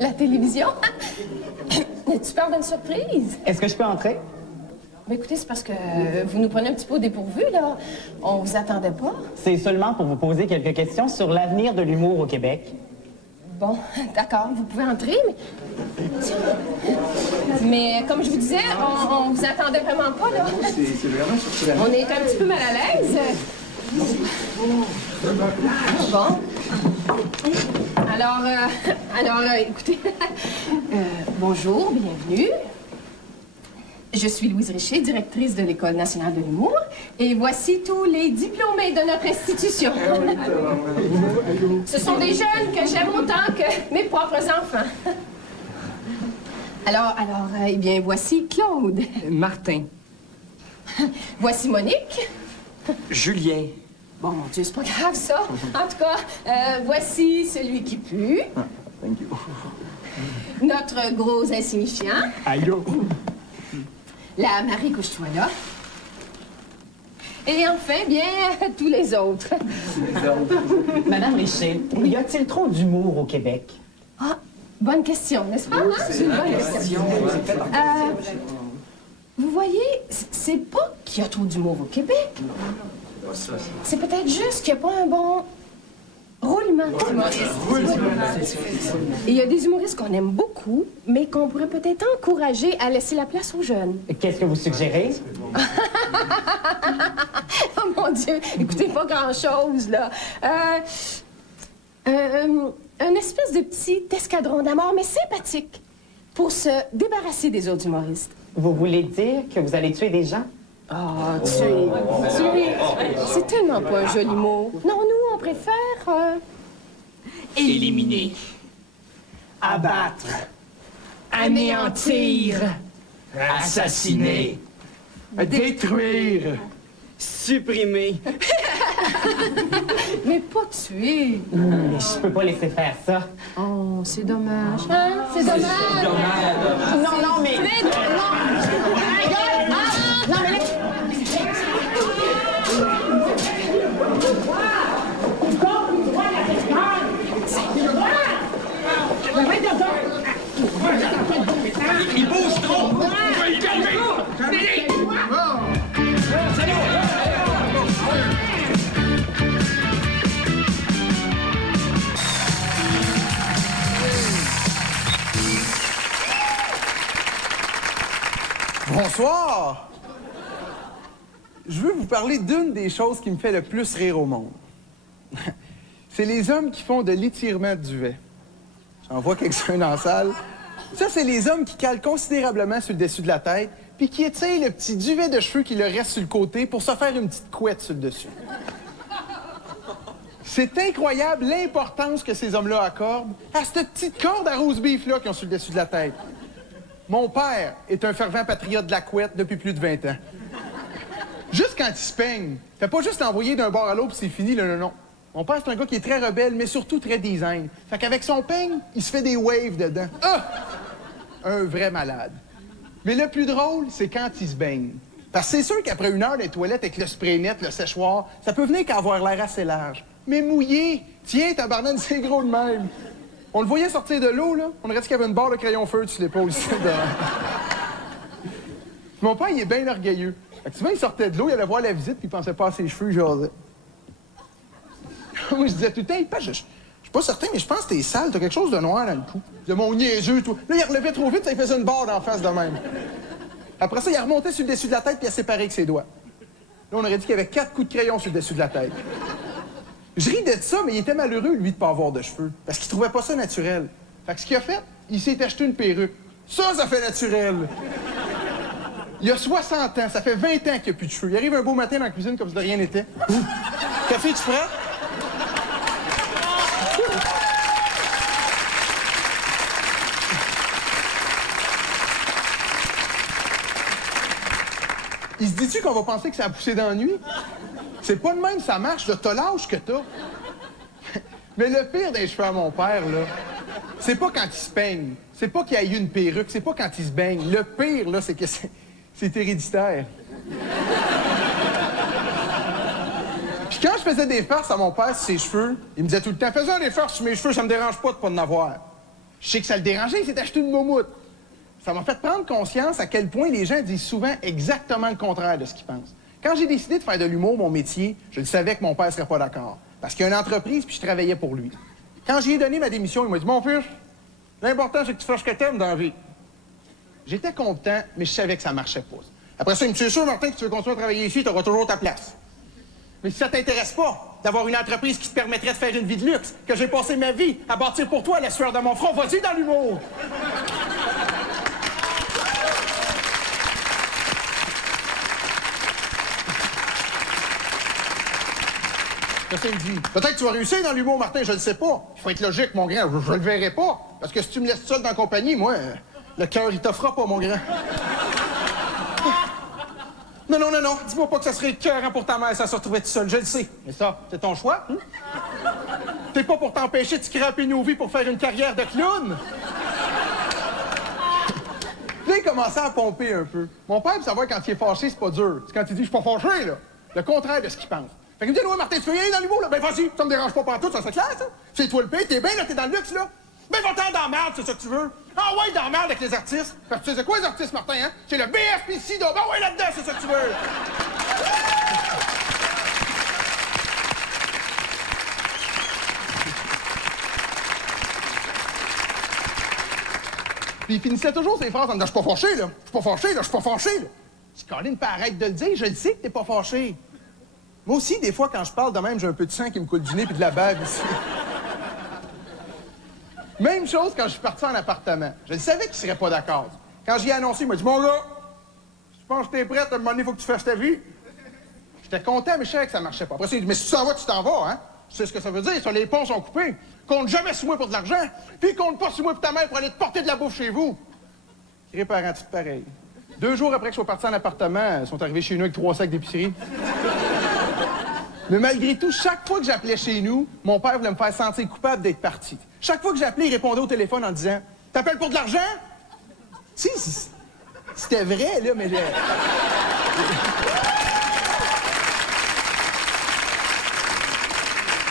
La télévision? Tu parles d'une surprise? Est-ce que je peux entrer? Ben écoutez, c'est parce que vous nous prenez un petit peu au dépourvu, là. On vous attendait pas. C'est seulement pour vous poser quelques questions sur l'avenir de l'humour au Québec. Bon, d'accord, vous pouvez entrer, mais comme je vous disais, on vous attendait vraiment pas, là. C'est vraiment surprenant. On est un petit peu mal à l'aise. Bon. Alors, écoutez, bonjour, bienvenue. Je suis Louise Richer, directrice de l'École nationale de l'humour, et voici tous les diplômés de notre institution. Ce sont des jeunes que j'aime autant que mes propres enfants. Alors, eh bien, voici Claude. Martin. Voici Monique. Julien. Bon, mon Dieu, c'est pas grave, ça. En tout cas, voici celui qui pue. Ah, thank you. Notre gros insignifiant. Allô? La Marie couche-toi là. Et enfin, bien, tous les autres. Madame Richer, y a-t-il trop d'humour au Québec? Ah, bonne question, n'est-ce pas? Hein? C'est une bonne question. Vous voyez, c'est pas qu'il y a trop d'humour au Québec. C'est peut-être juste qu'il n'y a pas un bon roulement d'humoristes. Et il y a des humoristes qu'on aime beaucoup, mais qu'on pourrait peut-être encourager à laisser la place aux jeunes. Qu'est-ce que vous suggérez? Oh mon Dieu, écoutez, pas grand-chose, là. Un espèce de petit escadron d'amour, mais sympathique, pour se débarrasser des autres humoristes. Vous voulez dire que vous allez tuer des gens? Ah, tuer. C'est tellement pas un joli mot. Non, nous, on préfère... Éliminer. Abattre. Anéantir. Assassiner. Détruire. Supprimer. Mais pas tuer. Mais je peux pas laisser faire ça. Oh, c'est dommage. Hein? C'est dommage. Non, mais... Il bouge trop! On va y calmer! Bonsoir! Je veux vous parler d'une des choses qui me fait le plus rire au monde. C'est les hommes qui font de l'étirement de duvet. J'en vois quelques-uns dans la salle. Ça, c'est les hommes qui calent considérablement sur le dessus de la tête, puis qui étirent le petit duvet de cheveux qui leur reste sur le côté pour se faire une petite couette sur le dessus. C'est incroyable l'importance que ces hommes-là accordent à cette petite corde à rose beef-là qu'ils ont sur le dessus de la tête. Mon père est un fervent patriote de la couette depuis plus de 20 ans. Juste quand il se peigne, fait pas juste l'envoyer d'un bord à l'autre puis c'est fini, là, non. Mon père, c'est un gars qui est très rebelle, mais surtout très design. Fait qu'avec son peigne, il se fait des waves dedans. Ah! Un vrai malade. Mais le plus drôle, c'est quand il se baigne. Parce que c'est sûr qu'après une heure des toilettes avec le spray net, le séchoir, ça peut venir qu'avoir l'air assez large. Mais mouillé, tiens, tabarnak, c'est gros de même. On le voyait sortir de l'eau, là. On aurait dit qu'il y avait une barre de crayon feu sur l'épaule ici. Mon père, il est bien orgueilleux. Fait que souvent, il sortait de l'eau, il allait voir la visite, puis il pensait pas à ses cheveux, il jasait. Moi, je disais tout le temps, je suis pas certain, mais je pense que t'es sale, t'as quelque chose de noir dans le cou. De mon niaiseux, toi. Là, il relevait trop vite, ça lui faisait une barre d'en face de même. Après ça, il remontait sur le dessus de la tête, puis il a séparé avec ses doigts. Là, on aurait dit qu'il y avait 4 coups de crayon sur le dessus de la tête. Je ris de ça, mais il était malheureux, lui, de pas avoir de cheveux. Parce qu'il trouvait pas ça naturel. Fait que ce qu'il a fait, il s'est acheté une perruque. Ça fait naturel. Il a 60 ans, ça fait 20 ans qu'il n'y a plus de cheveux. Il arrive un beau matin dans la cuisine comme si de rien n'était. Café, tu prends? Il se dit-tu qu'on va penser que ça a poussé dans la nuit? C'est pas de même, ça marche, là. T'as l'âge que t'as. Mais le pire des cheveux à mon père, là, c'est pas quand il se peigne. C'est pas qu'il y a eu une perruque. C'est pas quand il se baigne. Le pire, là, c'est que c'est héréditaire. Puis quand je faisais des farces à mon père sur ses cheveux, il me disait tout le temps, « Fais-en des farces sur mes cheveux, ça me dérange pas de pas en avoir. » Je sais que ça le dérangeait, il s'est acheté une moumoute. Ça m'a fait prendre conscience à quel point les gens disent souvent exactement le contraire de ce qu'ils pensent. Quand j'ai décidé de faire de l'humour mon métier, je le savais que mon père serait pas d'accord. Parce qu'il y a une entreprise, puis je travaillais pour lui. Quand j'y ai donné ma démission, il m'a dit « Mon fils, l'important, c'est que tu fasses ce que t'aimes dans la vie. » J'étais content, mais je savais que ça marchait pas. Après ça, il me dit « C'est sûr, Martin, que tu veux continuer à travailler ici, t'auras toujours ta place. » Mais si ça t'intéresse pas d'avoir une entreprise qui te permettrait de faire une vie de luxe, que j'ai passé ma vie à bâtir pour toi à la sueur de mon front, vas-y dans l'humour! Qu'est-ce qu'il me dit? Peut-être que tu vas réussir dans l'humour, Martin, je le sais pas. Il faut être logique, mon grand, je le verrai pas. Parce que si tu me laisses seul dans la compagnie, moi, le cœur, il t'offrira pas, mon grand. Non, dis-moi pas que ça serait écœurant pour ta mère, ça se retrouvait tout seul, je le sais. Mais ça, c'est ton choix, hein? T'es pas pour t'empêcher de scraper nos vies pour faire une carrière de clown? Là, il commençait à pomper un peu. Mon père, pour savoir quand il est fâché, c'est pas dur. C'est quand il dit « Je suis pas fâché », là. Le contraire de ce qu'il pense. Fait qu'il me dit, ouais, Martin, tu veux y aller dans l'humour, là? Ben, vas-y, ça me dérange pas pantoute, ça, c'est clair, ça? C'est toi le pays, t'es bien, là, t'es dans le luxe, là? Ben, va-t'en dans la merde, c'est ça que tu veux? Ah, ouais, dans la merde avec les artistes. Parce que tu sais quoi, les artistes, Martin, hein? C'est le BFPC, ben, ouais, là-dedans, c'est ça que tu veux? Puis il finissait toujours ses phrases en disant, je suis pas fâché, là. Je suis pas fâché, là, je suis pas fâché, là. Si Colin, pas arrête de le dire, je le sais que t'es pas fâché. Moi aussi, des fois, quand je parle de même, j'ai un peu de sang qui me coule du nez puis de la bave ici. Même chose quand je suis parti en appartement. Je le savais qu'il serait pas d'accord. Quand j'y ai annoncé, il m'a dit « Mon gars, si tu penses que t'es prête, à un moment donné, il faut que tu fasses ta vie. » J'étais content, mais je savais que ça marchait pas. Après ça, il dit « Mais si tu t'en vas, tu t'en vas, hein? » Tu sais ce que ça veut dire, ça, les ponts sont coupés. Compte jamais sur moi pour de l'argent, puis compte pas sur moi pour ta mère pour aller te porter de la bouffe chez vous. Tiré parents, tout pareil. 2 jours après que je sois parti en appartement, ils sont arrivés chez nous avec 3 sacs d'épicerie. Mais malgré tout, chaque fois que j'appelais chez nous, mon père voulait me faire sentir coupable d'être parti. Chaque fois que j'appelais, il répondait au téléphone en disant « T'appelles pour de l'argent? » Si, c'était vrai, là, mais...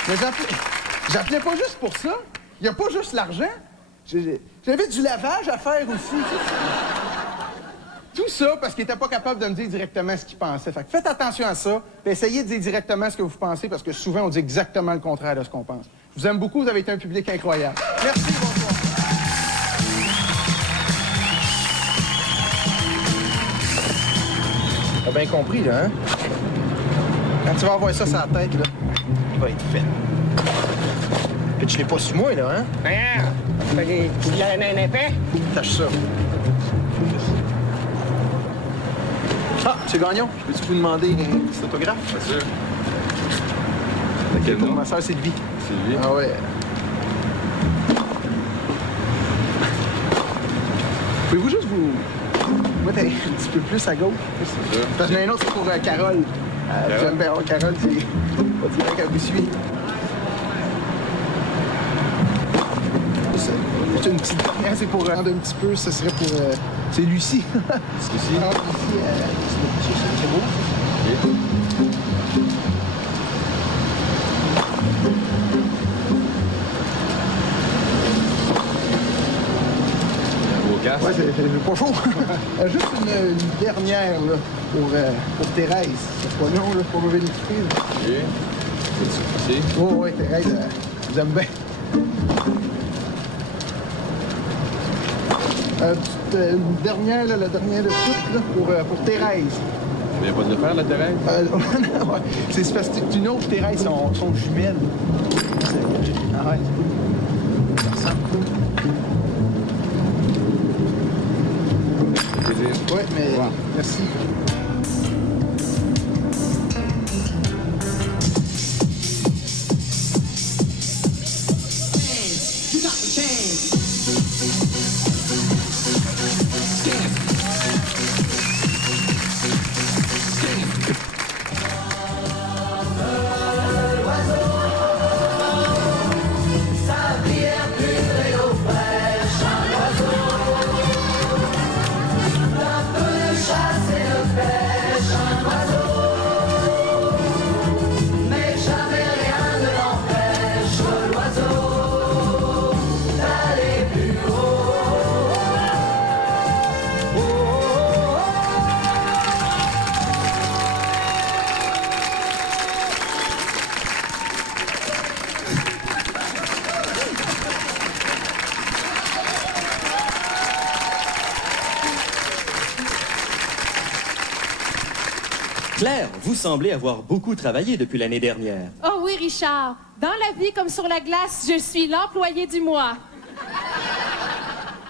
Mais j'appelais pas juste pour ça. Il n'y a pas juste l'argent. J'avais du lavage à faire aussi. Tout ça parce qu'il n'était pas capable de me dire directement ce qu'il pensait. Fait que faites attention à ça, puis essayez de dire directement ce que vous pensez, parce que souvent, on dit exactement le contraire de ce qu'on pense. Je vous aime beaucoup, vous avez été un public incroyable. Merci, bonsoir. T'as bien compris, là, hein? Quand tu vas avoir ça sur la tête, là, il va être fait. Puis tu l'es pas sur moi, là, hein? Regarde! Tu l'as un épais? Tâche ça. Ah, M. Gagnon, peux-tu vous demander un petit autographe? Bien sûr. C'est pour ma soeur Sylvie. Sylvie? Ah ouais. Pouvez-vous juste vous mettre un petit peu plus à gauche? C'est sûr. Parce que j'en ai un autre, c'est pour Carole. J'aime bien. Carole, c'est pas dire qu'elle vous suit. C'est une petite dernière, c'est pour rendre un petit peu, ce serait pour... c'est Lucie. C'est ici? Ah, Lucie, c'est beau. OK. Un beau casque? Ouais, c'est pas chaud. Juste une dernière, là, pour Thérèse. C'est pas long, là, pour lever l'équipée. OK. Ici? Oh, ouais, Thérèse, je vous aime bien. Une dernière, là, la dernière de toutes, là, pour Thérèse. Il n'y a pas de le faire, la Thérèse? Ouais. C'est parce que une autre Thérèse sont jumelles. Ah ouais. Ça ressemble. Ça fait plaisir. Ouais, mais Ouais. merci. Chasser le Claire, vous semblez avoir beaucoup travaillé depuis l'année dernière. Oh oui, Richard. Dans la vie comme sur la glace, je suis l'employé du mois.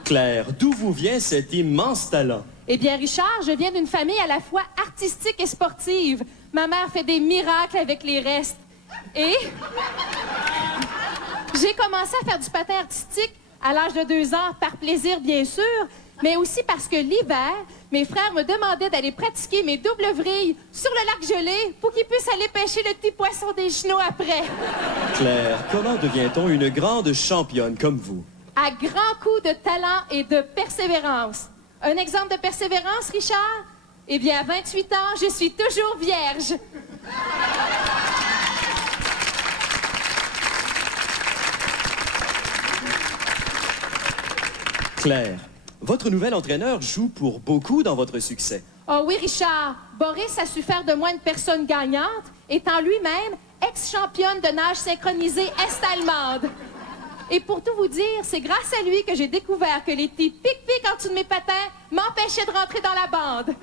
Claire, d'où vous vient cet immense talent? Eh bien, Richard, je viens d'une famille à la fois artistique et sportive. Ma mère fait des miracles avec les restes. Et j'ai commencé à faire du patin artistique à l'âge de 2 ans, par plaisir, bien sûr, mais aussi parce que l'hiver, mes frères me demandaient d'aller pratiquer mes doubles vrilles sur le lac gelé pour qu'ils puissent aller pêcher le petit poisson des genoux après. Claire, comment devient-on une grande championne comme vous? À grands coups de talent et de persévérance. Un exemple de persévérance, Richard? Eh bien, à 28 ans, je suis toujours vierge. Claire, votre nouvel entraîneur joue pour beaucoup dans votre succès. Oh oui, Richard. Boris a su faire de moi une personne gagnante, étant lui-même ex-championne de nage synchronisée est-allemande. Et pour tout vous dire, c'est grâce à lui que j'ai découvert que les petits pic-pic en dessous de mes patins m'empêchaient de rentrer dans la bande.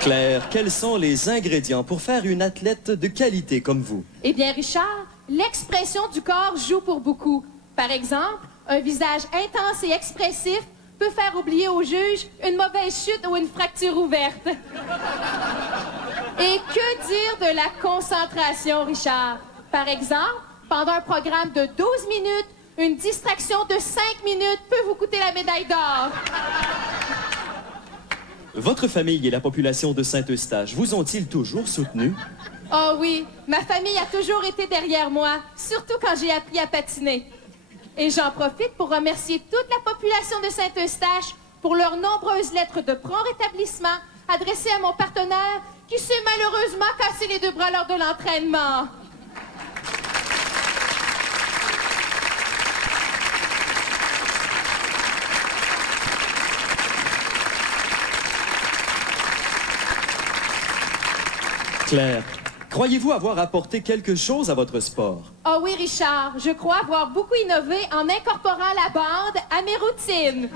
Claire, quels sont les ingrédients pour faire une athlète de qualité comme vous? Eh bien, Richard, l'expression du corps joue pour beaucoup. Par exemple, un visage intense et expressif peut faire oublier au juge une mauvaise chute ou une fracture ouverte. Et que dire de la concentration, Richard? Par exemple, pendant un programme de 12 minutes, une distraction de 5 minutes peut vous coûter la médaille d'or. Votre famille et la population de Saint-Eustache vous ont-ils toujours soutenu? Oh oui, ma famille a toujours été derrière moi, surtout quand j'ai appris à patiner. Et j'en profite pour remercier toute la population de Saint-Eustache pour leurs nombreuses lettres de prompt rétablissement adressées à mon partenaire qui s'est malheureusement cassé les 2 bras lors de l'entraînement. Claire, croyez-vous avoir apporté quelque chose à votre sport? Oh oui, Richard, je crois avoir beaucoup innové en incorporant la bande à mes routines.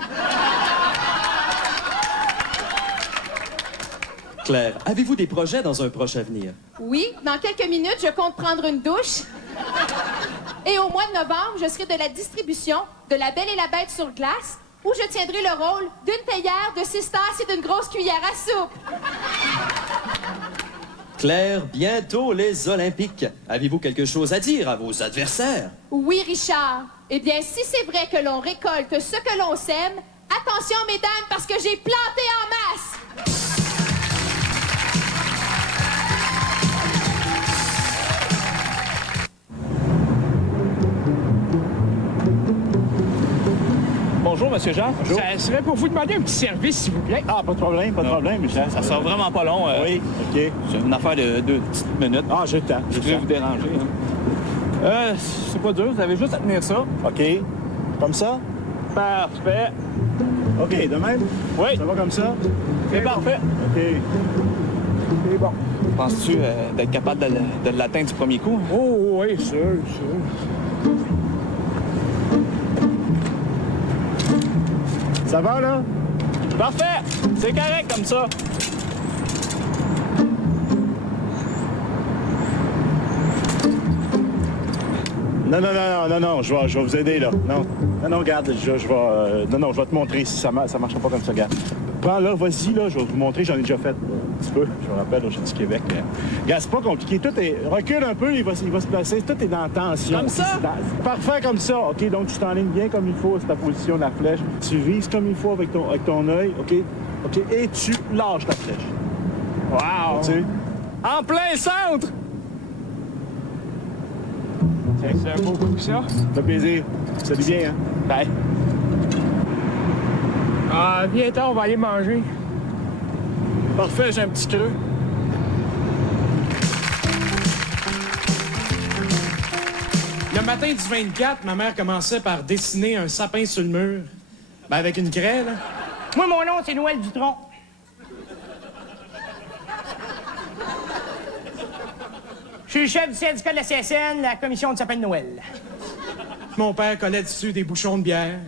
Claire, avez-vous des projets dans un proche avenir? Oui, dans quelques minutes, je compte prendre une douche. Et au mois de novembre, je serai de la distribution de La Belle et la Bête sur glace, où je tiendrai le rôle d'une théière, de 6 tasses et d'une grosse cuillère à soupe. Claire, bientôt les Olympiques. Avez-vous quelque chose à dire à vos adversaires? Oui, Richard. Eh bien, si c'est vrai que l'on récolte ce que l'on sème, attention, mesdames, parce que j'ai planté en masse! Bonjour, Monsieur Jean. Bonjour. Ça serait pour vous demander un petit service, s'il vous plaît. Ah, pas de problème, Michel. Ça sera vraiment pas long. Oui, OK. C'est une affaire de 2 petites minutes. Ah, j'ai le temps. Je vais vous déranger. Hein. C'est pas dur, vous avez juste à tenir ça. OK. Comme ça? Parfait. OK, de même? Oui, Ça va comme ça? c'est parfait. OK. C'est bon. Penses-tu d'être capable de l'atteindre du premier coup? Oh, oui, sûr. Ça va, là? Parfait! C'est correct comme ça. Non, je vais vous aider, là. Non, regarde, je vais te montrer si ça marchera pas comme ça, regarde. Prends là, vas-y, là, je vais vous montrer, j'en ai déjà fait un petit peu. Je me rappelle, j'ai du Québec. Regarde, c'est pas compliqué, recule un peu, il va se placer, tout est dans la tension. Comme ça? Parfait comme ça, OK, donc tu t'enlignes bien comme il faut, c'est ta position de la flèche. Tu vises comme il faut avec ton œil, OK, et tu lâches ta flèche. Wow! Tu sais? En plein centre! C'est un beau coup, ça. Ça fait plaisir. Salut bien, hein? Bye. Ah, bientôt, on va aller manger. Parfait, j'ai un petit creux. Le matin du 24, ma mère commençait par dessiner un sapin sur le mur. Ben, avec une craie, là. Moi, mon nom, c'est Noël Dutronc. Je suis le chef du syndicat de la CSN, la commission de sapin de Noël. Mon père collait dessus des bouchons de bière.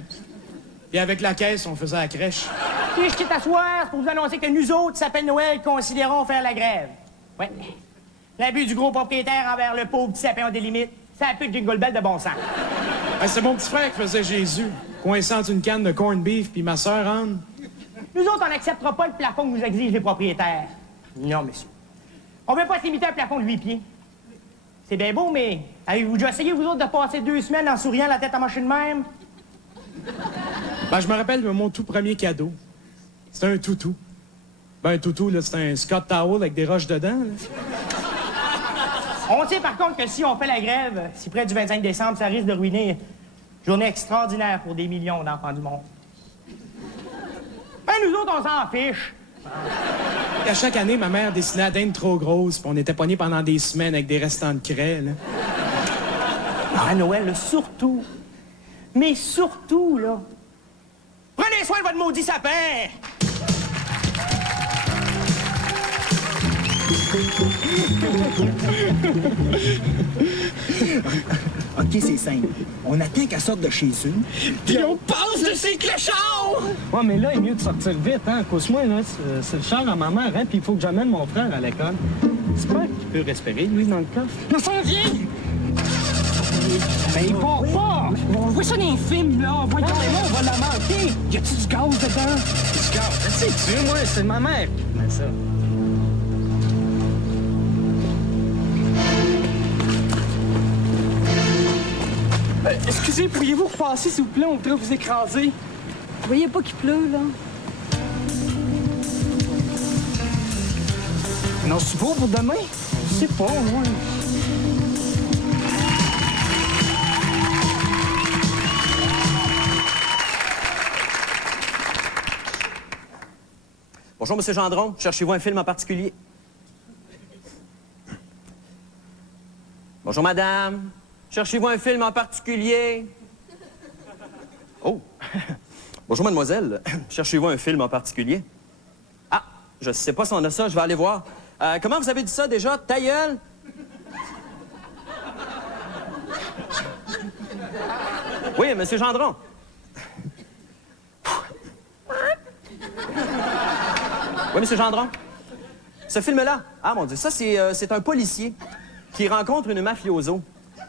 Et avec la caisse, on faisait la crèche. Si je quitte à soir, c'est pour vous annoncer que nous autres, Sapin de Noël, considérons faire la grève. Ouais. L'abus du gros propriétaire envers le pauvre petit sapin a des limites. Ça a plus de jingle bell de bon sens. C'est mon petit frère qui faisait Jésus, coincé entre une canne de corned beef puis ma sœur Anne. Nous autres, on n'acceptera pas le plafond que nous exigent les propriétaires. Non, monsieur. On ne veut pas se limiter à un plafond de 8 pieds. C'est bien beau, mais avez-vous déjà essayé, vous autres, de passer 2 semaines en souriant la tête à mocher de même? Je me rappelle de mon tout premier cadeau. C'était un toutou. Un toutou, là, c'était un Scott Towel avec des roches dedans, là. On sait par contre que si on fait la grève, si près du 25 décembre, ça risque de ruiner une journée extraordinaire pour des millions d'enfants du monde. Nous autres, on s'en fiche. À chaque année, ma mère dessinait la dinde trop grosse, puis on était pognés pendant des semaines avec des restants de craie, là. À Noël, là, surtout. Mais surtout, là. Prenez soin de votre maudit sapin! OK, c'est simple. On attend qu'elle sorte de chez eux. Puis on passe de ses clochards! Ouais, mais là, il est mieux de sortir vite, hein. Cause-moi, là, c'est le char à ma mère, hein, puis il faut que j'amène mon frère à l'école. J'espère qu'il peut respirer, lui, dans le coffre. On s'en vient! Mais il part pas! On voit ça dans les films, là. Voyons, là, on va la manquer! y a-tu du gaz dedans? Du gaz? Sais-tu, moi, c'est ma mère qui met ça. Excusez, pourriez-vous repasser, s'il vous plaît? On voudrait vous écraser. Vous voyez pas qu'il pleut, là? Non, c'est beau pour demain? Je sais pas, moi. Bonjour, Monsieur Gendron. Cherchez-vous un film en particulier? Bonjour, madame. Cherchez-vous un film en particulier? Oh! Bonjour, mademoiselle. Cherchez-vous un film en particulier? Ah, je sais pas si on a ça, je vais aller voir. Comment vous avez dit ça déjà? Ta gueule? Oui, Monsieur Gendron. Oui, Monsieur Gendron. Ce film-là, ah mon Dieu, ça c'est un policier qui rencontre une mafioso.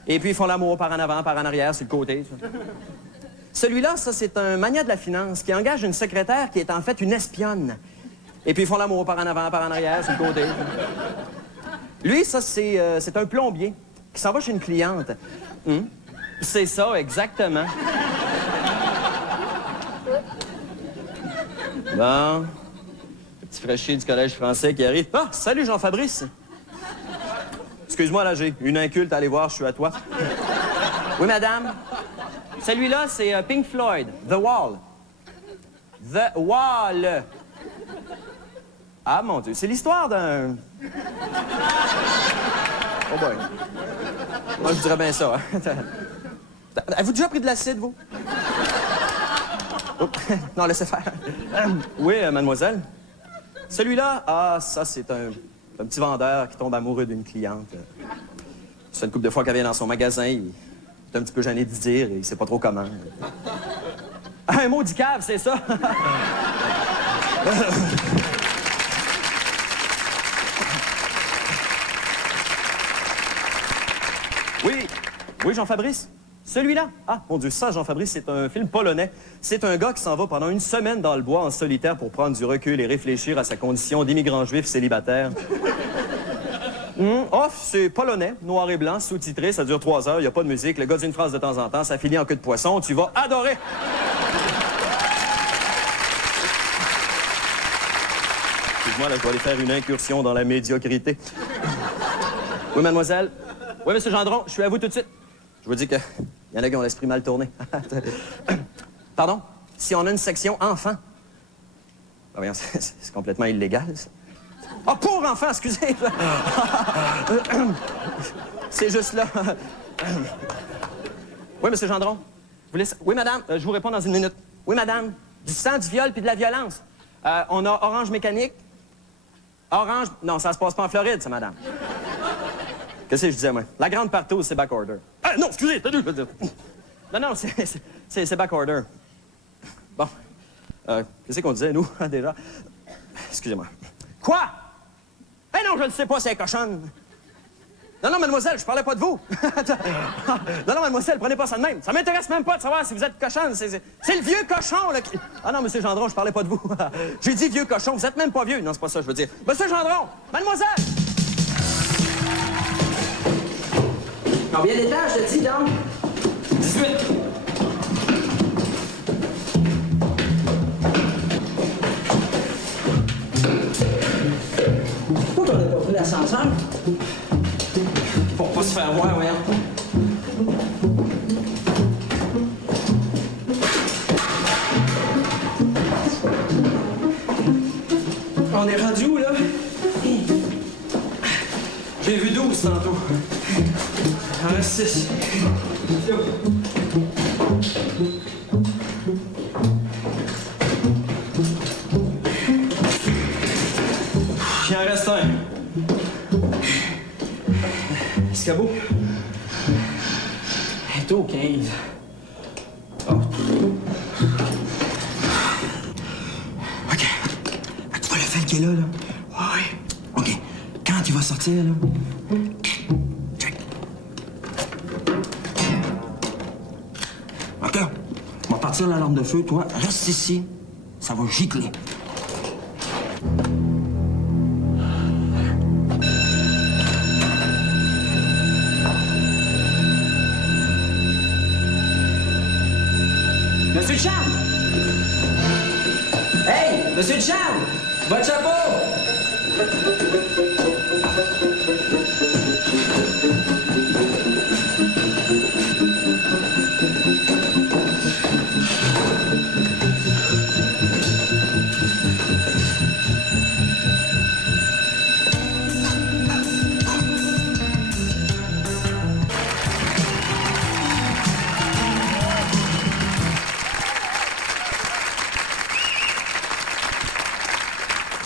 Et puis ils font l'amour par en avant, par en arrière, sur le côté. Celui-là, ça c'est un magnat de la finance qui engage une secrétaire qui est en fait une espionne. Et puis ils font l'amour par en avant, par en arrière, sur le côté. Lui, ça c'est un plombier qui s'en va chez une cliente. C'est ça, exactement. Bon. Petit fraîchier du collège français qui arrive. Ah, salut Jean-Fabrice. Excuse-moi, là, j'ai une inculte à aller voir, je suis à toi. Oui, madame. Celui-là, c'est Pink Floyd, The Wall. The Wall. Ah, mon Dieu, c'est l'histoire d'un... Oh boy. Moi, je dirais bien ça. Hein. Avez-vous déjà pris de l'acide, vous? Oh. Non, laissez faire. Oui, mademoiselle. Celui-là, ah, ça, c'est un petit vendeur qui tombe amoureux d'une cliente. C'est une couple de fois qu'elle vient dans son magasin. Il est un petit peu gêné de dire et il sait pas trop comment. Un mot du cave, c'est ça? Oui. Oui, Jean-Fabrice? Celui-là? Ah, mon Dieu, ça, Jean-Fabrice, c'est un film polonais. C'est un gars qui s'en va pendant une semaine dans le bois en solitaire pour prendre du recul et réfléchir à sa condition d'immigrant juif célibataire. Oh, c'est polonais, noir et blanc, sous-titré, ça dure 3 heures, il n'y a pas de musique, le gars dit une phrase de temps en temps, ça finit en queue de poisson, tu vas adorer! Excuse-moi, là, je dois aller faire une incursion dans la médiocrité. Oui, mademoiselle? Oui, monsieur Gendron, je suis à vous tout de suite. Je vous dis que y en a qui ont l'esprit mal tourné. Pardon? Si on a une section enfants? Ben voyons, c'est complètement illégal, ça. Ah, pour enfants, excusez! C'est juste là. Oui, monsieur Gendron? Oui, madame, je vous réponds dans une minute. Oui, madame? Du sang, du viol puis de la violence. On a Orange Mécanique. Orange... Non, ça se passe pas en Floride, ça, madame. Qu'est-ce que je disais, moi? La grande partouze, c'est backorder. Ah, non, excusez! Non, c'est backorder. Bon. Qu'est-ce qu'on disait, nous, déjà? Excusez-moi. Quoi? Eh non, je ne sais pas, c'est cochonne. Non, mademoiselle, je parlais pas de vous. non, mademoiselle, prenez pas ça de même. Ça m'intéresse même pas de savoir si vous êtes cochonne. C'est le vieux cochon, là. Ah non, monsieur Gendron, je parlais pas de vous. J'ai dit vieux cochon, vous êtes même pas vieux. Non, c'est pas ça, je veux dire. Monsieur Gendron, mademoiselle! Combien d'étages, je te dis, donc? 18. Pourquoi on n'a pas pris l'ascenseur? Pour pas se faire voir, voyons. On est rendu où, là? J'ai vu 12 tantôt. Il en reste 6. Il en reste un. Escabeau. Elle est au 15. Oh. OK. Tu vois le fil qui est là, là? Oui. OK. Quand il va sortir, là? Check. OK. On va partir l'alarme de feu. Toi, reste ici. Ça va gicler. Monsieur le Charme! Hey! Monsieur le Charme! Votre chapeau!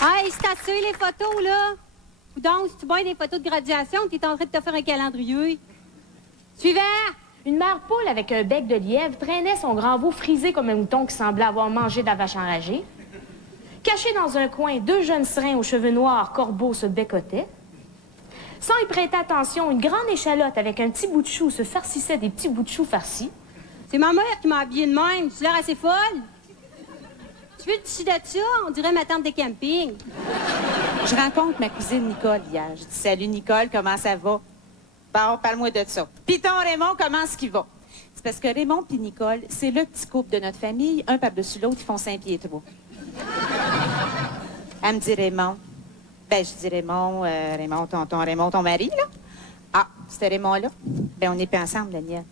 Hey, c'est assez les photos, là. Ou donc, si tu vois des photos de graduation, t'es en train de te faire un calendrier. Suivant! Une mère poule avec un bec de lièvre traînait son grand veau frisé comme un mouton qui semblait avoir mangé de la vache enragée. Cachés dans un coin, 2 jeunes serins aux cheveux noirs corbeaux se bécotaient. Sans y prêter attention, une grande échalote avec un petit bout de chou se farcissait des petits bouts de chou farcis. C'est ma mère qui m'a habillée de même. Tu l'air assez folle? Tu veux le tissu de ça? On dirait ma tante de camping. Je rencontre ma cousine Nicole hier. Je dis « Salut Nicole, comment ça va? » Bon, parle-moi de ça. Puis ton Raymond, comment est-ce qu'il va? C'est parce que Raymond puis Nicole, c'est le petit couple de notre famille. Un par-dessus l'autre, ils font 5 pieds 3. Elle me dit Raymond. Ben, je dis Raymond, Raymond, ton mari, là? Ah, c'était Raymond-là? Ben, on n'est plus ensemble, Daniel.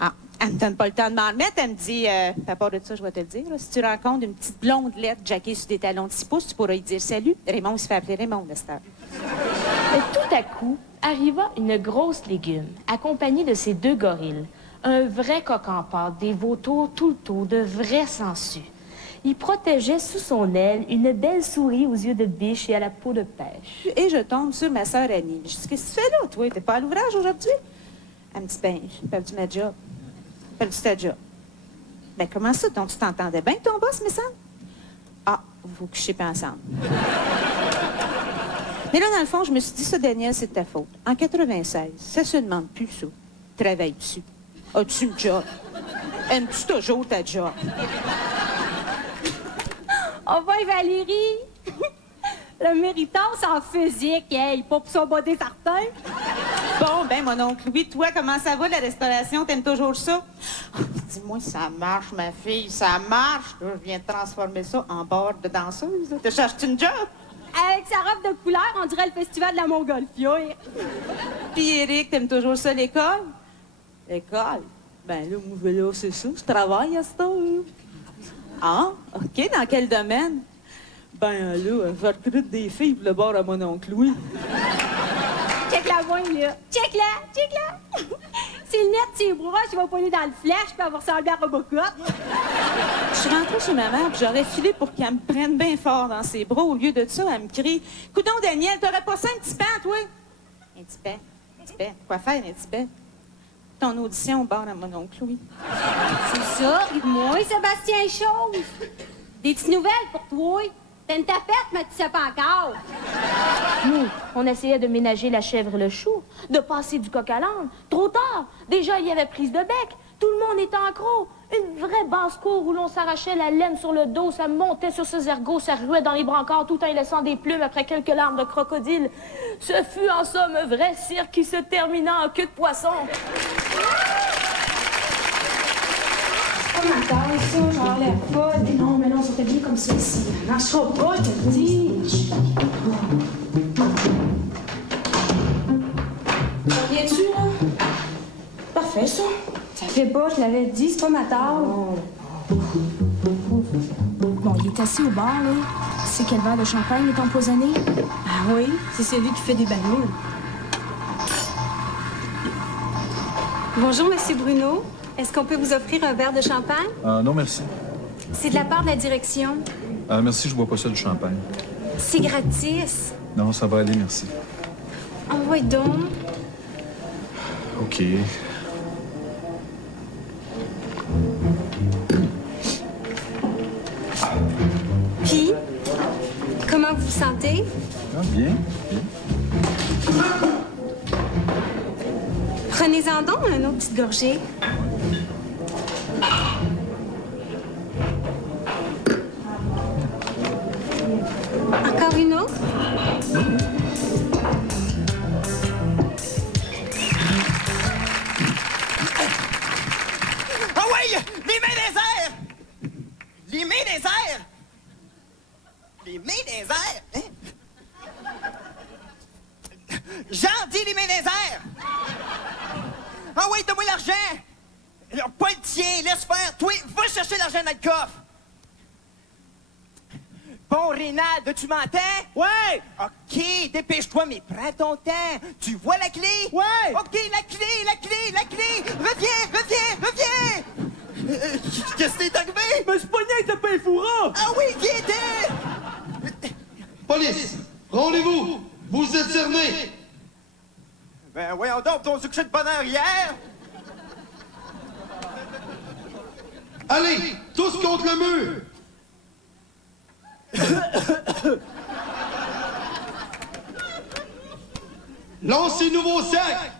Ah, elle me donne pas le temps de m'en remettre. Elle me dit, à part de ça, je vais te le dire, là, si tu rencontres une petite blonde lettre jackée sur des talons de 6 pouces, tu pourras lui dire salut. Raymond, il se fait appeler Raymond, de cette heure. Et tout à coup, arriva une grosse légume, accompagnée de ses 2 gorilles. Un vrai coq en pâte, des vautours tout le tour, de vrais sangsues. Il protégeait sous son aile une belle souris aux yeux de biche et à la peau de pêche. Et je tombe sur ma sœur Annie. Je dis, qu'est-ce que tu fais là, toi? T'es pas à l'ouvrage aujourd'hui? Elle me dit, ben, j'ai perdu ma job. J'ai perdu ta job. Ben, comment ça? Donc, tu t'entendais bien, ton boss, me semble? Ah, vous couchez pas ensemble. Mais là, dans le fond, je me suis dit, ça, Daniel, c'est de ta faute. En 96, ça se demande plus, ça. Travailles-tu? As-tu une job? Aimes-tu toujours ta job? Oh, va Valérie! Le méritance en physique, hey, pas pour son body certain. Bon, ben, mon oncle Louis, toi, comment ça va, la restauration? T'aimes toujours ça? Oh, dis-moi, ça marche, ma fille, ça marche. Là, je viens de transformer ça en bar de danseuse. Te cherches-tu une job? Avec sa robe de couleur, on dirait le festival de la Montgolfière. Puis, Eric, t'aimes toujours ça, l'école? L'école? Ben là, moi, là, c'est ça, je travaille à cette heure. Ah, OK, dans quel domaine? Ben là, je recrute des filles pour le bar à mon oncle Louis. Check la voix, là. Check-la, check-la. C'est le net, ses bras, il va poigner dans le flash, puis avoir ressemblé à Robocop. Je suis rentrée chez ma mère, puis j'aurais filé pour qu'elle me prenne bien fort dans ses bras. Au lieu de ça, elle me crie « Coudon, Daniel, t'aurais pas ça un petit pain, toi? » Un petit pain? Un petit pain? Quoi faire, un petit pain? ton audition au bar à mon oncle Louis. C'est ça. Moi, Sébastien Chose. Des petites nouvelles pour toi. T'as une tapette, mais tu sais pas encore. Nous, on essayait de ménager la chèvre et le chou, de passer du coq à l'âne. Trop tard. Déjà, il y avait prise de bec. Tout le monde était en croc. Une vraie basse-cour où l'on s'arrachait la laine sur le dos, ça montait sur ses ergots, ça ruait dans les brancards tout en y laissant des plumes après quelques larmes de crocodile. Ce fut en somme un vrai cirque qui se termina en queue de poisson. Oh ma taille, ça, j'enlève pas. Mais non, c'était bien comme ça ici. Ça marchera pas, je te le dis. Ça vient-tu, là? Parfait, ça. Ça fait pas, je l'avais dit, c'est pas ma table. Bon, il est assis au bar, là. C'est quel verre de champagne est empoisonné? Ah oui, c'est celui qui fait des ballons. Bonjour, Monsieur Bruno. Est-ce qu'on peut vous offrir un verre de champagne? Non, merci. C'est de la part de la direction. Merci, je bois pas ça du champagne. C'est gratis. Non, ça va aller, merci. Envoie donc. OK. Puis, comment vous vous sentez? Ah, bien, bien. Prenez-en donc une autre petite gorgée. Encore une autre? Ah ouais! Les mains des airs! Les mains des airs! Les mains des airs! Hein? Jean, dis les mains des airs! Ah ouais, donne-moi l'argent! Alors, pas le tien, laisse faire! Toi, va chercher l'argent dans le coffre! Bon, Rénald, tu m'entends? Ouais! OK, dépêche-toi, mais prends ton temps. Tu vois la clé? Ouais! OK, la clé! Reviens! Qu'est-ce qui t'est arrivé? Mais c'est pas niais, t'as pas un fourreau! Ah oui, qui était? Police! Rendez-vous! Vous êtes cerné! Ben voyons donc, ton succès de bonheur hier! Allez, tous contre le mur! Lancez nouveau sac!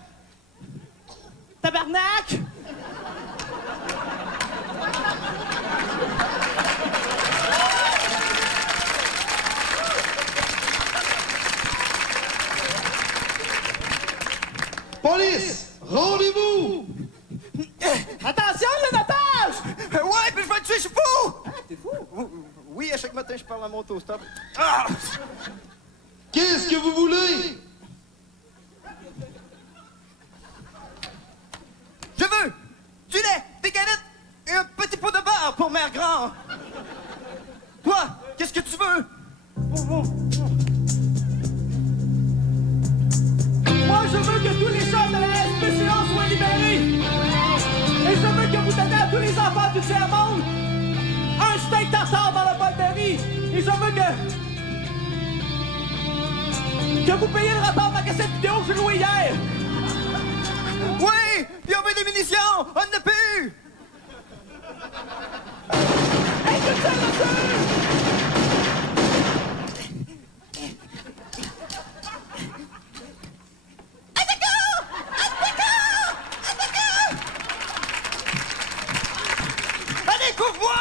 Tabarnak! Police! Rendez-vous! Attention, le notage! Ouais, puis je vais te tuer, je suis fou! Ah, t'es fou? Oui, à chaque matin, je parle à mon autostop. Ah! Qu'est-ce que vous voulez? Je veux du lait, des galettes et un petit pot de beurre pour Mère Grand. Toi, qu'est-ce que tu veux? Moi, je veux que tous les chars de la SPCA soient libérés! Et je veux que vous donniez à tous les enfants du tiers-monde un steak tartare dans le bol de riz! Et je veux que vous payiez le rapport de la cassette vidéo que j'ai loué hier! Oui! Puis on veut des munitions! On n'a plus! Hey, que ça, monsieur! Allez, couvre-moi!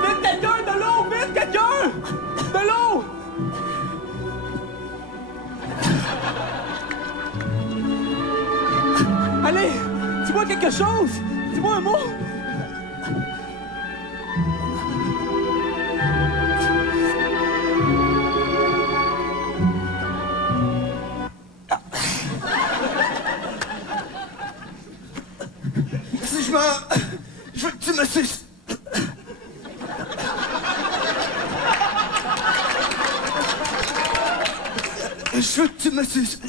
Vite, quelqu'un! De l'eau! Vite, quelqu'un! De l'eau! Allez! Dis-moi quelque chose! Dis-moi un mot! Si je me... Je veux que tu me suces.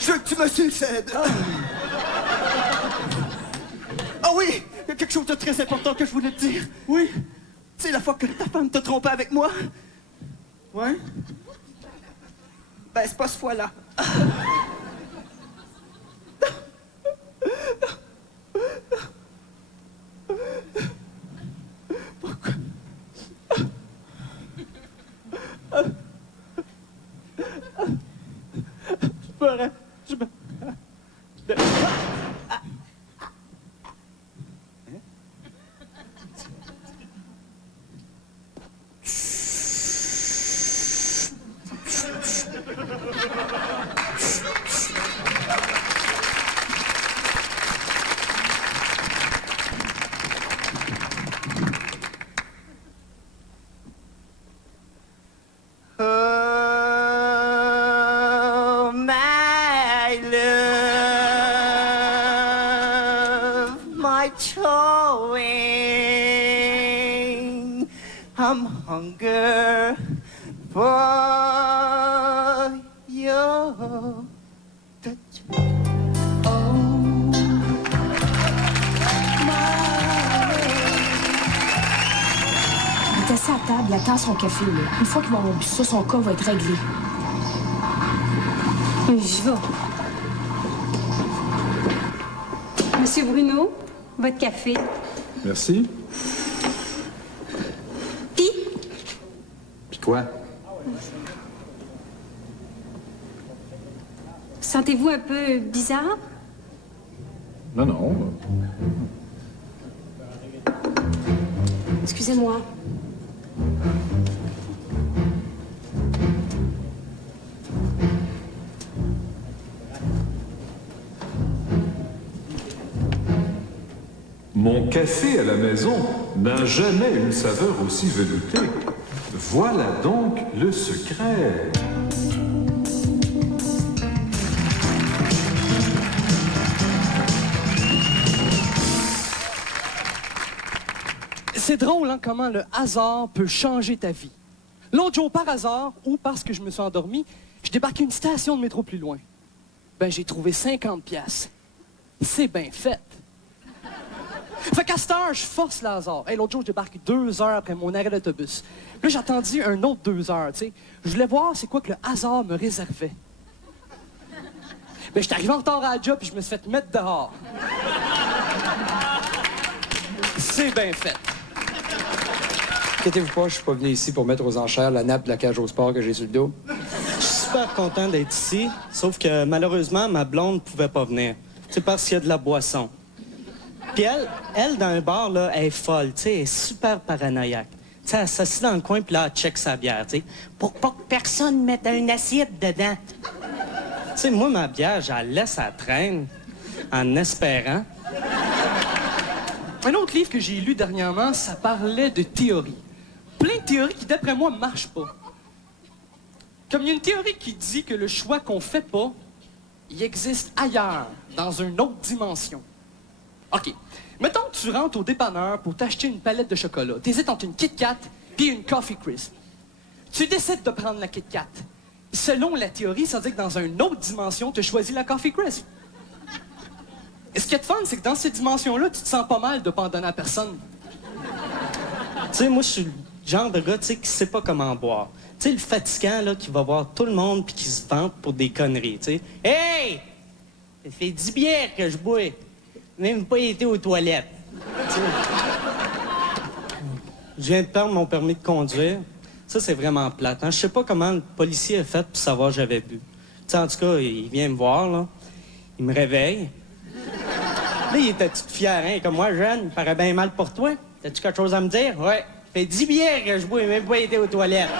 Je veux que tu me succèdes. Ah oui, il y a quelque chose de très important que je voulais te dire. Oui. C'est la fois que ta femme t'a trompé avec moi. Ouais. Ben, c'est pas ce fois-là. Pourquoi? Je me... Oh, my love, my darling, I'm hunger for your touch. Il est assis à table, il attend son café, là. Une fois qu'il va avoir bu ça, son cas va être réglé. J'y vais. Monsieur Bruno, votre café. Merci. Puis? Puis quoi? Sentez-vous un peu bizarre? Non, non. Excusez-moi. Mon café à la maison n'a jamais une saveur aussi veloutée. Voilà donc le secret. C'est drôle, hein, comment le hasard peut changer ta vie. L'autre jour, par hasard, ou parce que je me suis endormi, je débarque à une station de métro plus loin. Ben, j'ai trouvé 50 piastres. C'est bien fait. Fait qu'à cette heure, je force le hasard. Hey, l'autre jour, je débarque 2 heures après mon arrêt d'autobus. Puis là, j'ai attendu un autre 2 heures, tu sais. Je voulais voir c'est quoi que le hasard me réservait. Ben, j'étais arrivé en retard à la job, puis je me suis fait mettre dehors. C'est bien fait. Inquiétez-vous pas, je suis pas venu ici pour mettre aux enchères la nappe de la cage au sport que j'ai sur le dos. Je suis super content d'être ici, sauf que malheureusement, ma blonde pouvait pas venir. C'est parce qu'il y a de la boisson. Puis elle, dans un bar, là, elle est folle, tu sais, elle est super paranoïaque. Tu sais, elle s'assied dans le coin, puis là, elle check sa bière, tu sais, pour pas que personne mette un assiette dedans. Tu sais, moi, ma bière, je la laisse à la traîne, en espérant. Un autre livre que j'ai lu dernièrement, ça parlait de théories. Plein de théories qui, d'après moi, ne marchent pas. Comme il y a une théorie qui dit que le choix qu'on fait pas, il existe ailleurs, dans une autre dimension. OK. Mettons que tu rentres au dépanneur pour t'acheter une palette de chocolat. T'hésites entre une Kit Kat puis une Coffee Crisp. Tu décides de prendre la Kit Kat. Selon la théorie, ça veut dire que dans une autre dimension, tu as choisi la Coffee Crisp. Et ce qui est fun, c'est que dans cette dimension-là, tu te sens pas mal de pas en donner à personne. Tu sais, moi, je suis le genre de gars, tu sais, qui sait pas comment boire. Tu sais, le fatigant, là, qui va voir tout le monde puis qui se vante pour des conneries, tu sais. Hey! Ça fait 10 bières que je bois. Même pas été aux toilettes. T'sais. Je viens de perdre mon permis de conduire. Ça, c'est vraiment plate. Hein? Je sais pas comment le policier a fait pour savoir que j'avais bu. T'sais, en tout cas, il vient me voir, là. Il me réveille. Là, il était tout fier, hein? Comme moi, jeune, il paraît bien mal pour toi. T'as-tu quelque chose à me dire? Ouais. Ça fait 10 bières que je bois, même pas été aux toilettes.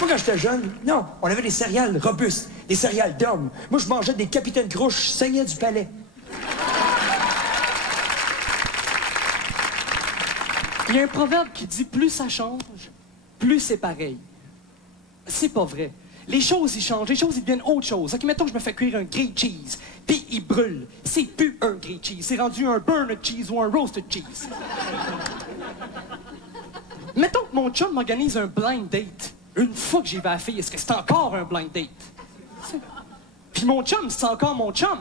Moi, quand j'étais jeune, non, on avait des céréales robustes, des céréales d'hommes. Moi, je mangeais des capitaines Crouche, je saignais du palais. Il y a un proverbe qui dit « Plus ça change, plus c'est pareil ». C'est pas vrai. Les choses, ils changent. Les choses, ils deviennent autre chose. OK, mettons que je me fais cuire un grilled cheese, puis il brûle. C'est plus un grilled cheese. C'est rendu un burned cheese ou un roasted cheese. Mettons que mon chum m'organise un blind date. Une fois que j'y vais à la fille, est-ce que c'est encore un blind date? Puis mon chum, c'est encore mon chum.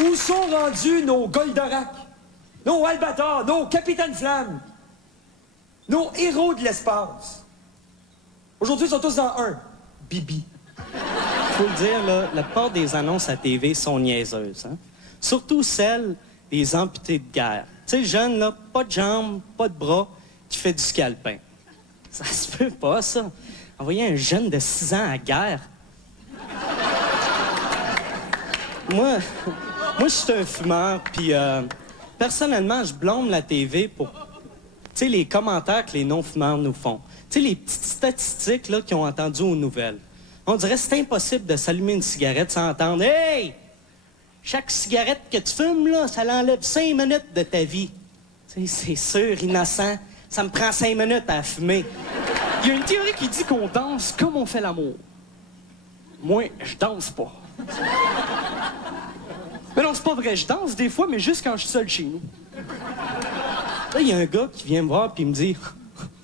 Où sont rendus nos Goldorak, nos Albator, nos Capitaine Flamme, nos héros de l'espace? Aujourd'hui, ils sont tous dans un. Bibi. Faut le dire, là, la plupart des annonces à TV sont niaiseuses. Hein? Surtout celles des amputés de guerre. Tu sais, le jeune, là, pas de jambes, pas de bras, qui fait du scalpin. Ça se peut pas, ça. Envoyer un jeune de 6 ans à la guerre. Moi, je suis un fumeur, puis personnellement, je blâme la TV pour, tu sais, les commentaires que les non-fumeurs nous font. Tu sais, les petites statistiques, là, qu'ils ont entendues aux nouvelles. On dirait que c'est impossible de s'allumer une cigarette sans entendre « Hey! Chaque cigarette que tu fumes, là, ça l'enlève 5 minutes de ta vie. » Tu sais, c'est sûr, innocent. Ça me prend 5 minutes à fumer. Il y a une théorie qui dit qu'on danse comme on fait l'amour. Moi, je danse pas. Mais non, c'est pas vrai. Je danse des fois, mais juste quand je suis seul chez nous. Là, il y a un gars qui vient me voir puis il me dit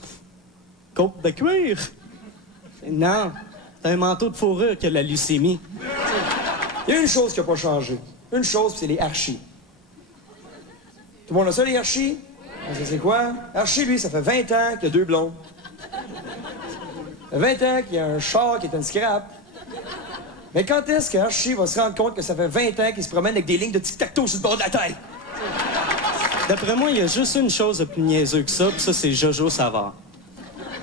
« Côte de cuir? » Non, c'est un manteau de fourrure qui a la leucémie. Il y a une chose qui n'a pas changé. Une chose, puis c'est les Archis. Tout le monde a ça, les Archis? C'est quoi? Archie, lui, ça fait 20 ans qu'il a 2 blondes. Ça fait 20 ans qu'il a un char qui est un scrap. Mais quand est-ce qu'Archie va se rendre compte que ça fait 20 ans qu'il se promène avec des lignes de tic-tac-toe sur le bord de la tête? D'après moi, il y a juste une chose de plus niaiseux que ça, puis ça, c'est Jojo Savard.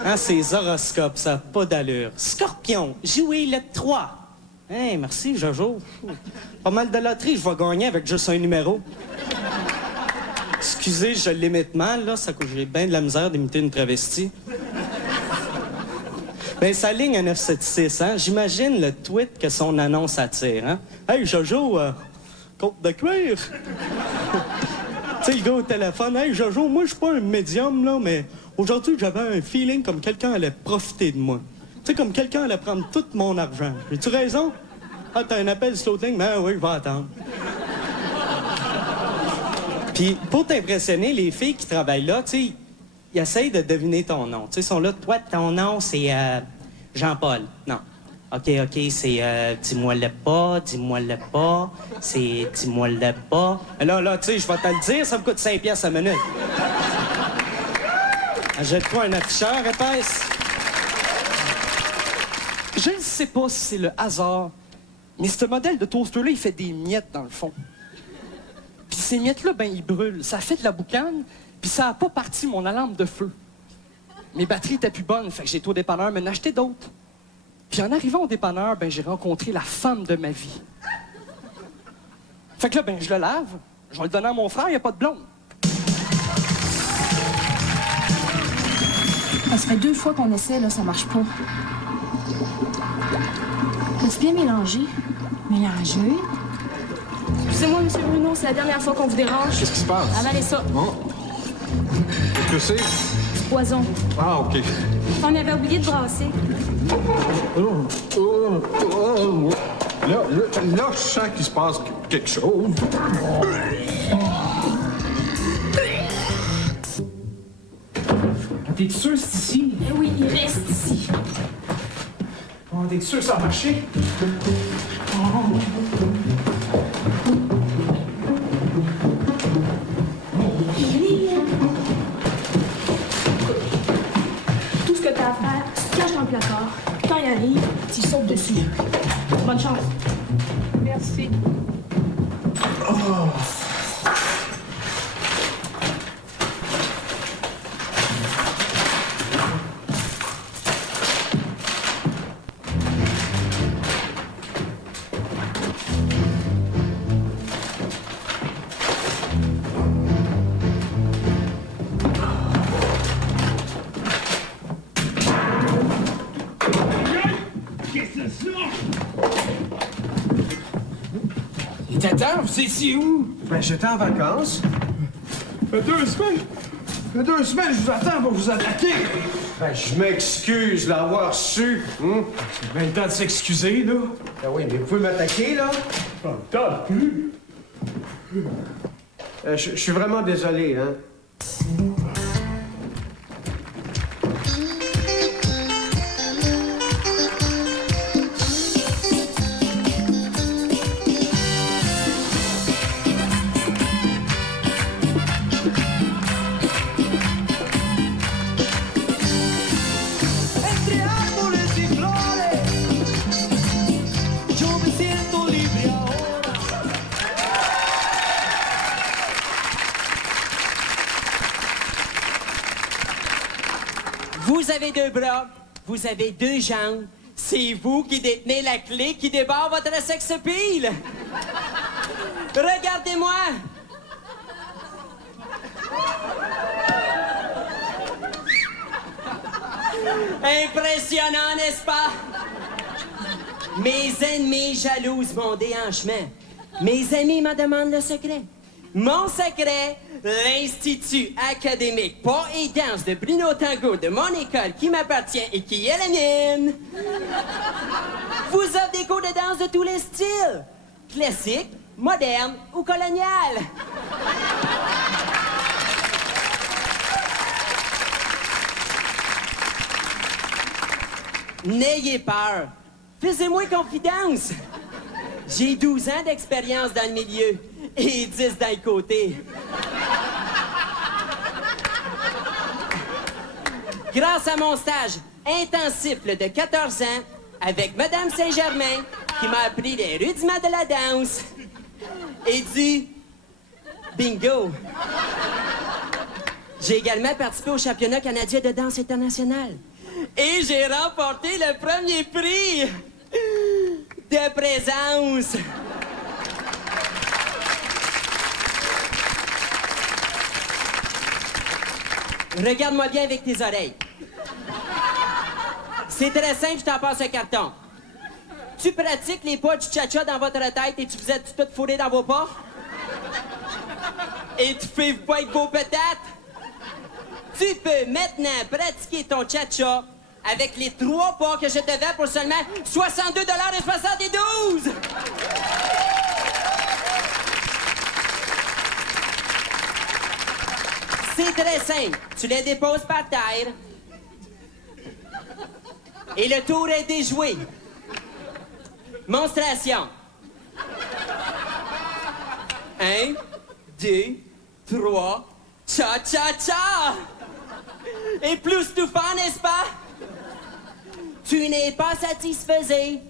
Hein, ses horoscopes, ça n'a pas d'allure. Scorpion, jouez le 3. Hey, merci, Jojo. Pas mal de loterie, je vais gagner avec juste un numéro. Excusez, je l'imite mal, là, ça j'ai bien de la misère d'imiter une travestie. Ben, sa ligne à 976, hein, j'imagine le tweet que son annonce attire, hein. Hey, Jojo, côte de cuir. Tu sais, le gars au téléphone, hey, Jojo, moi, je suis pas un médium, là, mais aujourd'hui, j'avais un feeling comme quelqu'un allait profiter de moi. Tu sais, comme quelqu'un allait prendre tout mon argent. J'ai-tu raison? Ah, t'as un appel floating? Ben oui, je vais attendre. Puis, pour t'impressionner, les filles qui travaillent là, tu sais, ils essayent de deviner ton nom. Tu sais, ils sont là, toi, ton nom, c'est Jean-Paul. Non. OK, c'est dis-moi le pas, c'est dis-moi le pas. Là, tu sais, je vais te le dire, ça me coûte 5 piastres la minute. Achète-toi un afficheur, épaisse. Je ne sais pas si c'est le hasard, mais ce modèle de toaster-là, il fait des miettes dans le fond. Puis ces miettes-là, ben, ils brûlent. Ça fait de la boucane, puis ça n'a pas parti mon alarme de feu. Mes batteries étaient plus bonnes, fait que j'ai été au dépanneur m'en acheter d'autres. Puis en arrivant au dépanneur, ben, j'ai rencontré la femme de ma vie. Fait que là, ben, je le lave, je vais le donner à mon frère, il n'y a pas de blonde. Ça fait 2 fois qu'on essaie, là, ça marche pas. As-tu bien mélangé? Mélangé? Excusez-moi, Monsieur Bruno, c'est la dernière fois qu'on vous dérange. Qu'est-ce qui se passe? Avalez ça. Bon. Qu'est-ce que c'est? Du poison. Ah, OK. On avait oublié de brasser. Là, je sens qu'il se passe quelque chose. T'es sûr c'est ici? Eh oui, il reste ici. Oh, t'es sûr que ça a marché? Tout ce que t'as à faire, tu te caches dans le placard. Quand il arrive, tu sautes dessus. Bonne chance. Merci. Il t'attend, vous étiez où? Ben, j'étais en vacances. Fait 2 semaines. Fait 2 semaines, je vous attends pour vous attaquer. Ben, je m'excuse l'avoir su. C'est bien le temps de s'excuser, là. Ben oui, mais vous pouvez m'attaquer, là? T'as plus. Je suis vraiment désolé, hein. Entre árboles y flores, yo me siento libre ahora. Vous avez deux bras, vous avez deux jambes. C'est vous qui détenez la clé qui débarre votre sex-appeal. Regardez-moi. Impressionnant, n'est-ce pas? Mes ennemis jalouses mon déhanchement. Mes amis me demandent le secret. Mon secret, l'Institut académique Pas et danse de Bruno Tango de mon école qui m'appartient et qui est la mienne, vous offre des cours de danse de tous les styles. Classique, moderne ou colonial. N'ayez peur. Faites-moi confidence. J'ai 12 ans d'expérience dans le milieu et 10 d'un côté. Grâce à mon stage intensif de 14 ans avec Madame Saint-Germain, qui m'a appris les rudiments de la danse et du bingo. J'ai également participé au championnat canadien de danse international. Et j'ai remporté le premier prix de présence. Regarde-moi bien avec tes oreilles. C'est très simple, je t'en passe un carton. Tu pratiques les pas du cha-cha dans votre tête et tu vous êtes toutes fourrées dans vos pas? Et tu fais pas avec vos patates? Tu peux maintenant pratiquer ton cha-cha avec les 3 pas que je te vends pour seulement 62,72 $. C'est très simple. Tu les déposes par terre. Et le tour est déjoué. Monstration. 1, 2, 3, cha-cha-cha! Et plus touffant, n'est-ce pas? Tu n'es pas satisfaisé.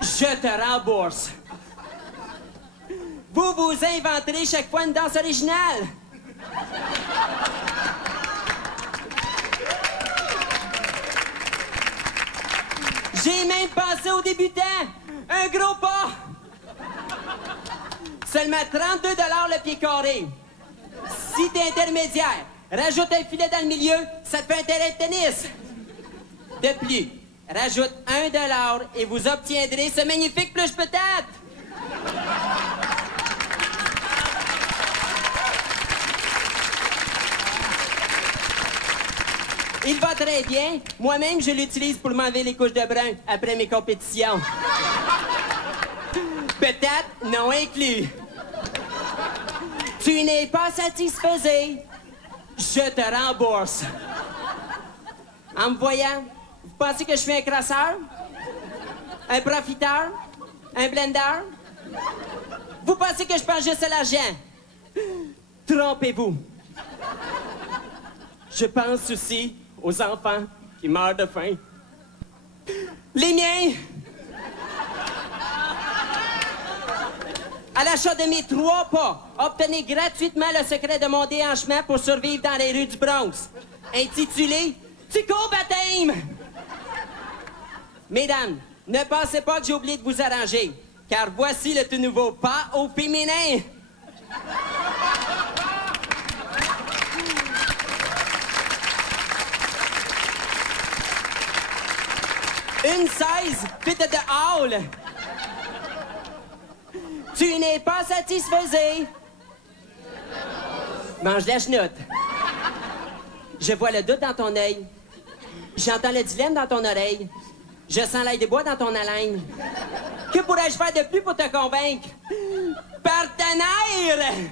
Je te rembourse. Vous vous inventerez chaque fois une danse originale. J'ai même pensé aux débutants. Un gros pas. Seulement 32 $ le pied carré. Si t'es intermédiaire, rajoute un filet dans le milieu, ça te fait un terrain de tennis. De plus, rajoute 1 $ et vous obtiendrez ce magnifique pluche peut-être. Il va très bien. Moi-même, je l'utilise pour m'enlever les couches de brun après mes compétitions. Peut-être non inclus. Tu n'es pas satisfaisé. Je te rembourse. En me voyant, vous pensez que je suis un crasseur? Un profiteur? Un blender? Vous pensez que je pense juste à l'argent? Trompez-vous. Je pense aussi aux enfants qui meurent de faim. Les miens! À l'achat de mes 3 pas, obtenez gratuitement le secret de mon déhanchement pour survivre dans les rues du Bronx. Intitulé « Tu cours baptême ». Mesdames, ne pensez pas que j'ai oublié de vous arranger, car voici le tout nouveau pas au féminin. Une 16 fit de hall. Tu n'es pas satisfaisé. Mange la chenoute. Je vois le doute dans ton œil. J'entends le dilemme dans ton oreille. Je sens l'ail de bois dans ton haleine. Que pourrais-je faire de plus pour te convaincre? Partenaire!